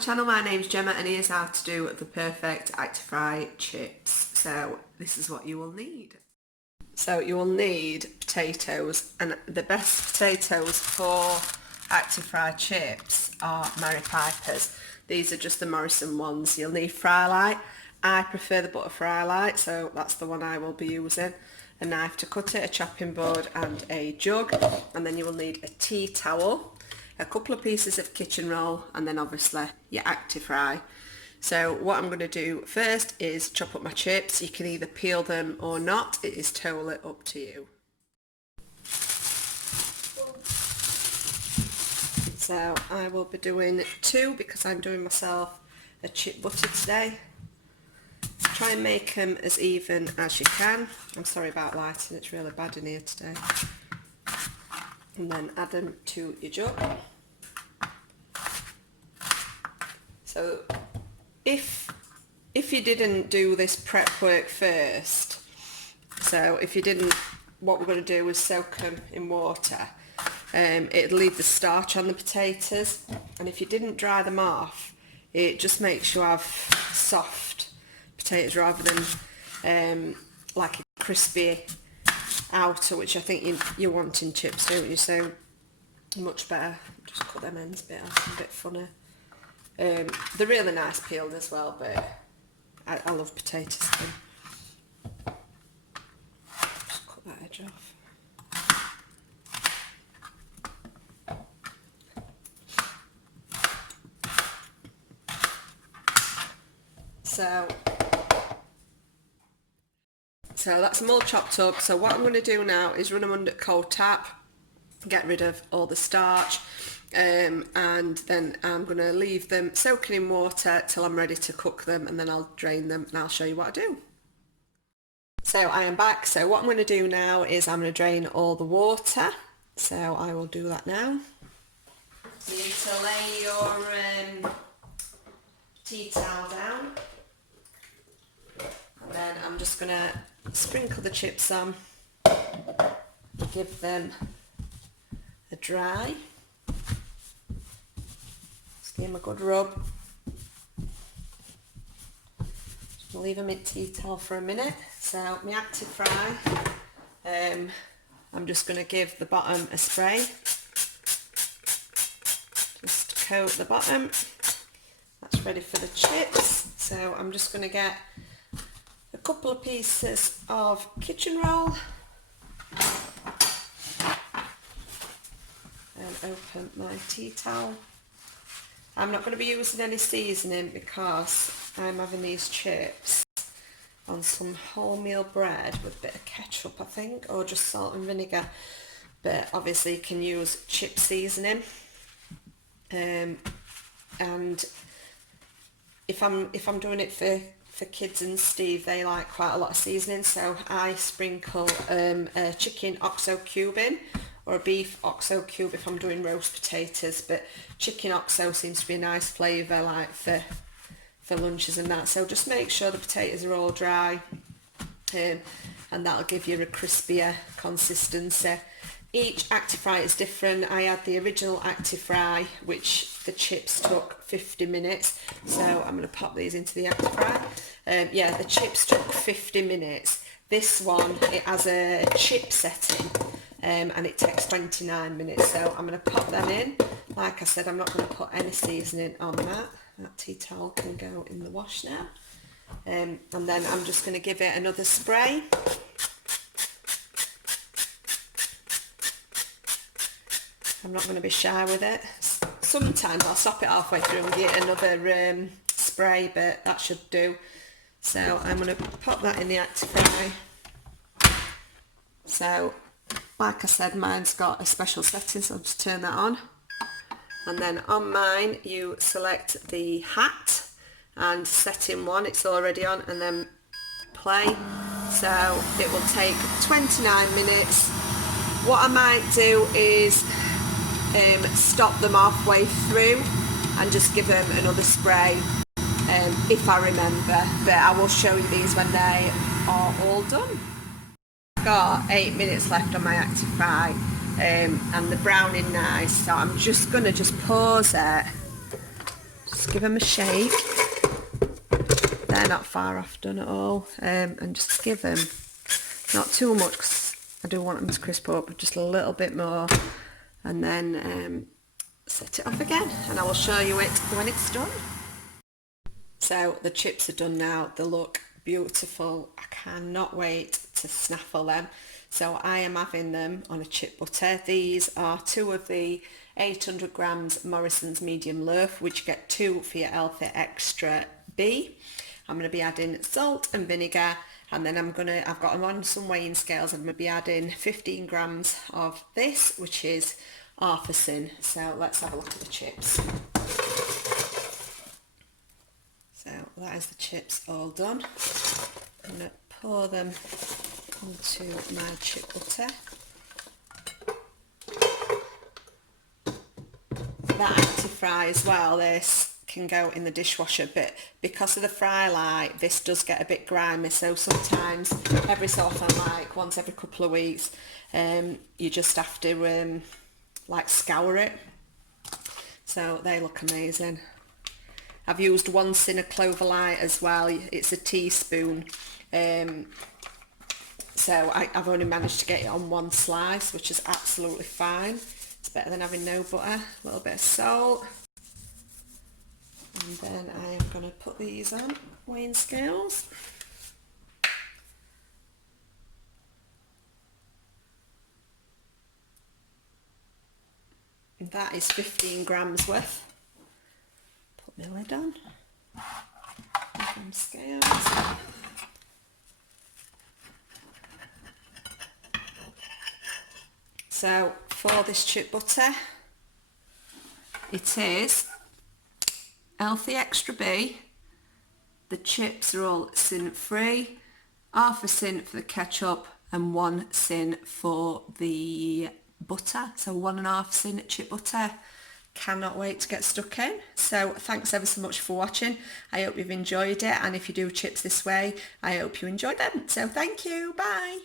Channel. My name's Gemma and here's how to do the perfect Actifry chips. So this is what you will need. So you will need potatoes, and the best potatoes for Actifry chips are Mary Pipers. These are just the Morrison ones. You'll need fry light. I prefer the butter fry light, so that's the one I will be using. A knife to cut it, a chopping board and a jug, and then you will need a tea towel, a couple of pieces of kitchen roll, and then obviously your Actifry. So what I'm going to do first is chop up my chips. You can either peel them or not, it is totally up to you. So I will be doing 2 because I'm doing myself a chip butter today. Try and make them as even as you can. I'm sorry about lighting, it's really bad in here today. And then add them to your jug. So if you didn't do this prep work first, so if you didn't, what we're going to do is soak them in water. It'll leave the starch on the potatoes, and if you didn't dry them off, it just makes you have soft potatoes rather than like a crispy outer, which I think you want in chips, don't you? So much better. Just cut them ends a bit off, a bit funny. They're really nice peeled as well, but I love potato skin. Just cut that edge off. So that's them all chopped up. So what I'm going to do now is run them under cold tap, get rid of all the starch, and then I'm going to leave them soaking in water till I'm ready to cook them, and then I'll drain them and I'll show you what I do. So I am back. So what I'm going to do now is I'm going to drain all the water. So I will do that now. So you need to lay your tea towel down, and then I'm just going to sprinkle the chips on, give them a dry, just give them a good rub. Just leave them in tea towel for a minute. So my Actifry, I'm just going to give the bottom a spray, just coat the bottom. That's ready for the chips. So I'm just going to get a couple of pieces of kitchen roll and open my tea towel. I'm not going to be using any seasoning because I'm having these chips on some wholemeal bread with a bit of ketchup, I think, or just salt and vinegar, but obviously you can use chip seasoning. And if I'm doing it for kids and Steve, they like quite a lot of seasoning, so I sprinkle a chicken oxo cube in, or a beef oxo cube if I'm doing roast potatoes, but chicken oxo seems to be a nice flavour like for lunches and that. So just make sure the potatoes are all dry, and that'll give you a crispier consistency. Each Actifry is different. I had the original Actifry, which the chips took 50 minutes. So I'm going to pop these into the Actifry. Yeah, the chips took 50 minutes. This one, it has a chip setting, and it takes 29 minutes. So I'm going to pop them in. Like I said, I'm not going to put any seasoning on that. That tea towel can go in the wash now. And then I'm just going to give it another spray. I'm not going to be shy with it. Sometimes I'll stop it halfway through and get another spray, but that should do. So I'm going to pop that in the Actifry. So, like I said, mine's got a special setting, so I'll just turn that on. And then on mine, you select the hat and setting 1, it's already on, and then play. So it will take 29 minutes. What I might do is stop them halfway through and just give them another spray if I remember, but I will show you these when they are all done. I've got 8 minutes left on my Actifry and the browning nice, so I'm just going to pause it, just give them a shake. They're not far off done at all, and just give them not too much because I do want them to crisp up, but just a little bit more, and then set it off again, and I will show you it when it's done. So the chips are done now. They look beautiful. I cannot wait to snaffle them. So I am having them on a chip butter. These are 2 of the 800 grams Morrison's medium loaf, which you get 2 for your healthy extra B. I'm going to be adding salt and vinegar, and then I've got them on some weighing scales. I'm going to be adding 15 grams of this, which is half a SYN. So let's have a look at the chips. So that is the chips all done. I'm going to pour them onto my chip butter. That Actifry as well, this can go in the dishwasher, but because of the fry light, this does get a bit grimy, so sometimes every so often, like once every couple of weeks, you just have to like scour it. So they look amazing. I've used 1 SYN of clover light as well. It's a teaspoon, so I've only managed to get it on 1 slice, which is absolutely fine. It's better than having no butter. A little bit of salt, and then I am going to put these on weighing scales. And that is 15 grams worth. Put my lid on. Some scales. So for this chip butter, it is healthy extra B. The chips are all SYN free. Half a SYN for the ketchup and 1 SYN for the butter. So 1.5 SYN chip butter. Cannot wait to get stuck in. So thanks ever so much for watching. I hope you've enjoyed it, and if you do chips this way, I hope you enjoy them. So thank you. Bye.